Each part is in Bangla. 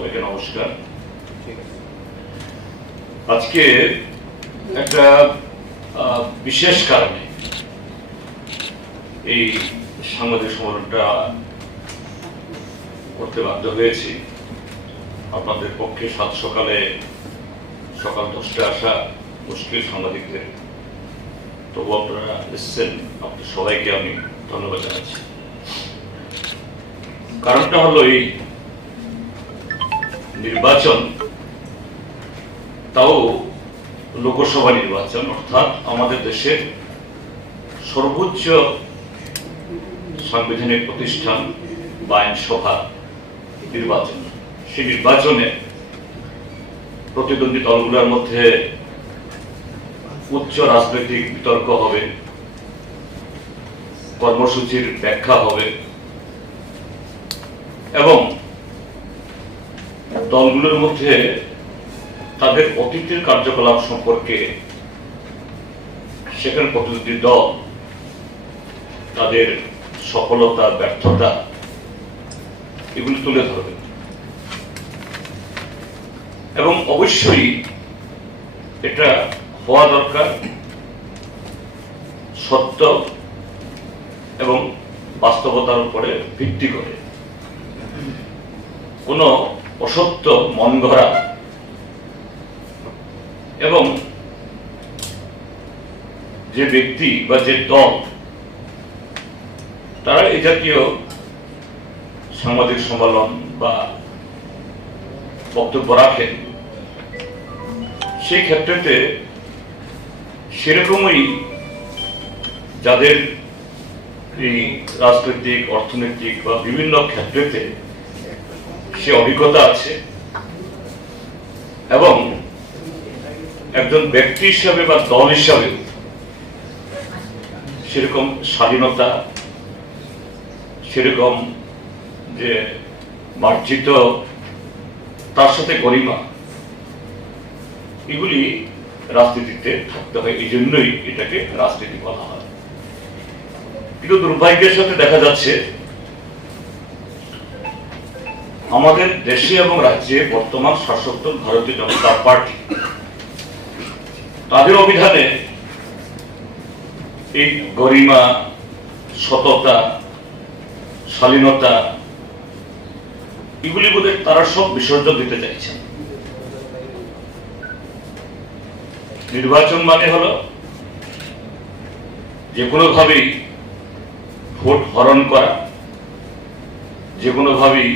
সবাইকে নমস্কার। আজকে একটা বিশেষ কারণে এই সাংবাদিক সম্মেলনটা করতে বাধ্য হয়েছি। আপনাদের পক্ষে সকাল 10টায় আসা মুশকিল সাংবাদিকদের, তবু আপনারা এসেছেন, আপনাদের সবাইকে আমি ধন্যবাদ জানাচ্ছি। কারণটা হলো এই নির্বাচন, তাও লোকসভা নির্বাচন, অর্থাৎ আমাদের দেশের সর্বোচ্চ সাংবিধানিক প্রতিষ্ঠান বা আইনসভা নির্বাচন। সেই নির্বাচনে প্রতিদ্বন্দ্বী দলগুলোর মধ্যে উচ্চ রাজনৈতিক বিতর্ক হবে, কর্মসূচির ব্যাখ্যা হবে এবং দলগুলোর মধ্যে তাদের অতীতের কার্যকলাপ সম্পর্কে সেখানে প্রতিনিধি দল তাদের সফলতা ব্যর্থতা এগুলি তুলে ধরবে এবং অবশ্যই এটা হওয়া দরকার সত্য এবং বাস্তবতার উপরে ভিত্তি করে। কোনো অসত্য, মন গড়া এবং যে ব্যক্তি বা যে দল তারা এই জাতীয় সাংবাদিক সম্মেলন বা বক্তব্য রাখেন, সেই ক্ষেত্রে সেরকমই যাদের এই রাজনৈতিক, অর্থনৈতিক বা বিভিন্ন ক্ষেত্রে সে অভিজ্ঞতা আছে এবং একজন ব্যক্তি হিসাবে বা দল হিসাবে সেরকম স্বাধীনতা, সেরকম যে মার্জিত, তার সাথে গরিমা, এগুলি রাজনীতিতে থাকতে হয়। এই জন্যই এটাকে রাজনীতি বলা হয়। কিন্তু দুর্ভাগ্যের সাথে দেখা যাচ্ছে আমাদের দেশে এবং রাজ্যে বর্তমান শাসক দল ভারতীয় জনতা পার্টি, তাদের অভিধানে এই গরিমা, সততা, শালীনতা এগুলি বোধহয় তারা সব বিসর্জন দিতে চাইছেন। নির্বাচন মানে হলো যে কোনোভাবেই ভোট হরণ করা, যে কোনোভাবেই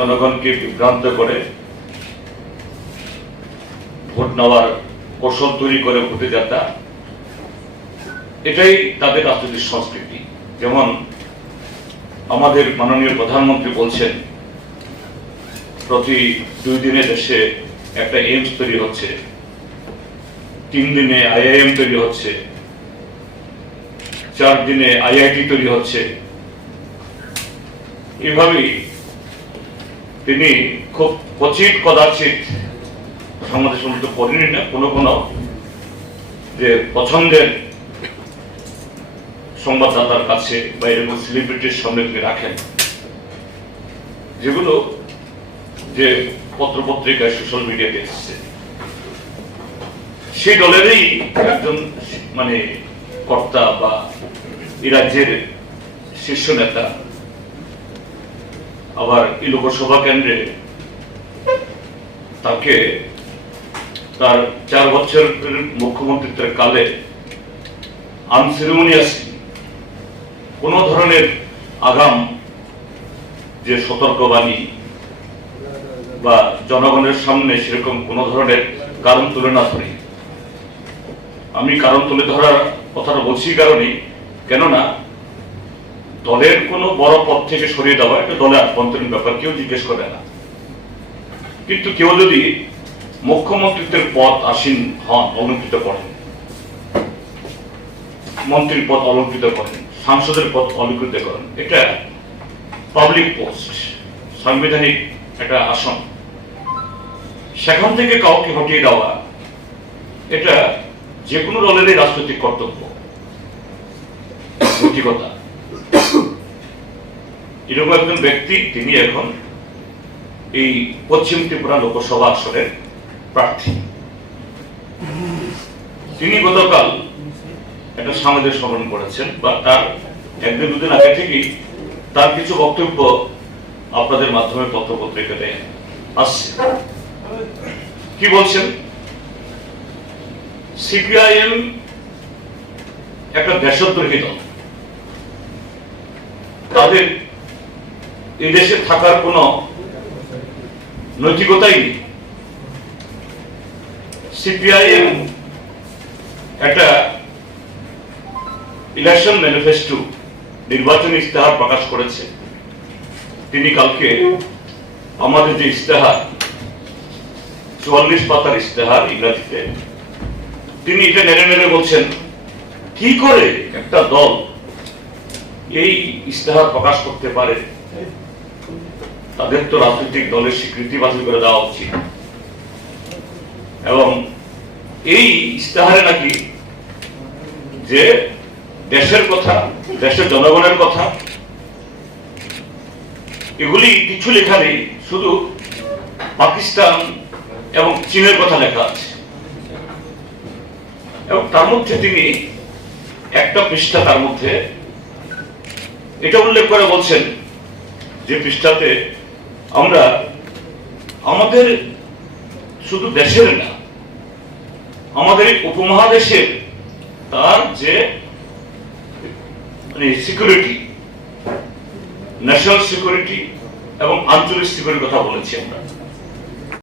জনগণকে বিভ্রান্ত করে ভোট নেওয়ার কৌশল তৈরি করে ভোটে যাতা, এটাই তাদের রাজনৈতিক সংস্কৃতি। যেমন আমাদের মাননীয় প্রধানমন্ত্রী বলছেন প্রতি 2 দিনে দেশে একটা এইমস তৈরি হচ্ছে, 3 দিনে IIM তৈরি হচ্ছে, 4 দিনে IIT তৈরি হচ্ছে। এভাবেই তিনি খুব কদাচিৎ সমাজের সম্মত করেনি না, কোনো যে পছন্দের সংবাদদাতার কাছে বা এরকম সেলিব্রিটির সামনে তিনি রাখেন, যেগুলো যে পত্রপত্রিকায়, সোশ্যাল মিডিয়াতে এসেছে। সেই দলেরই একজন মানে কর্তা বা এই রাজ্যের শীর্ষ নেতা আবার এই লোকসভা কেন্দ্রে তাকে তার 4 বছরের মুখ্যমন্ত্রীত্বের কালে আনসেরিমনিয়াসলি কোন ধরনের আগাম যে সতর্কবাণী বা জনগণের সামনে সেরকম কোন ধরনের কারণ তুলে না ধরে, আমি কারণ তুলে ধরার কথাটা বলছি কারণই, কেননা দলের কোনো বড় পদ থেকে সরিয়ে দেওয়া একটা দলের আভ্যন্তরীণ ব্যাপার, কেউ জিজ্ঞেস করে না। কিন্তু কেউ যদি মুখ্যমন্ত্রীত্বের পদ আসীন হন, অলঙ্কৃত করেন, মন্ত্রীর পদ অলঙ্কৃত করেন, সাংসদের পদ অলঙ্কৃত করেন, এটা পাবলিক পোস্ট, সাংবিধানিক একটা আসন, সেখান থেকে কাউকে হটিয়ে দেওয়া এটা যে কোনো দলেরই রাজনৈতিক কর্তব্য, নৈতিকতা। এরকম একজন ব্যক্তি তিনি এখন এই পশ্চিম ত্রিপুরা লোকসভা আসনের প্রার্থী। তিনি গতকাল একটা সাংবাদিক সম্মেলন করেছেন, বা তার একদিন দুদিন আগে থেকেই তার কিছু বক্তব্য আপনাদের মাধ্যমে পত্রপত্রিকাতে আসছে। কি বলছেন? সিপিআইএম একটা দেশদ্রোহী দল, তাদের এই দেশে থাকার কোনো নৈতিকতাই নেই। সিপিআইএম একটা ইলেকশন ম্যানিফেস্টো, নির্বাচনী ইস্তেহার প্রকাশ করেছে। তিনি কালকে আমাদের যে ইস্তেহার, 44 পাতার ইস্তেহার ইংরেজিতে, তিনি এটা নেড়ে নেড়ে বলছেন কি করে একটা দল এই ইস্তেহার প্রকাশ করতে পারে, তাদের তো রাজনৈতিক দলের স্বীকৃতি বাতিল করে দেওয়া উচিত। এবং এই ইস্তেহারে নাকি যে দেশের কথা, দেশের জনগণের কথা, এগুলি কিছু লেখা নেই, শুধু পাকিস্তান এবং চীনের কথা লেখা আছে। এবং তার মধ্যে তিনি একটা পৃষ্ঠা, তার মধ্যে এটা উল্লেখ করে বলছেন যে পৃষ্ঠাতে আমরা আমাদের শুধু দেশের না, আমাদের উপমহাদেশের তার যে সিকিউরিটি, ন্যাশনাল সিকিউরিটি এবং আঞ্চলিক সিকিউরিটির কথা বলেছি আমরা।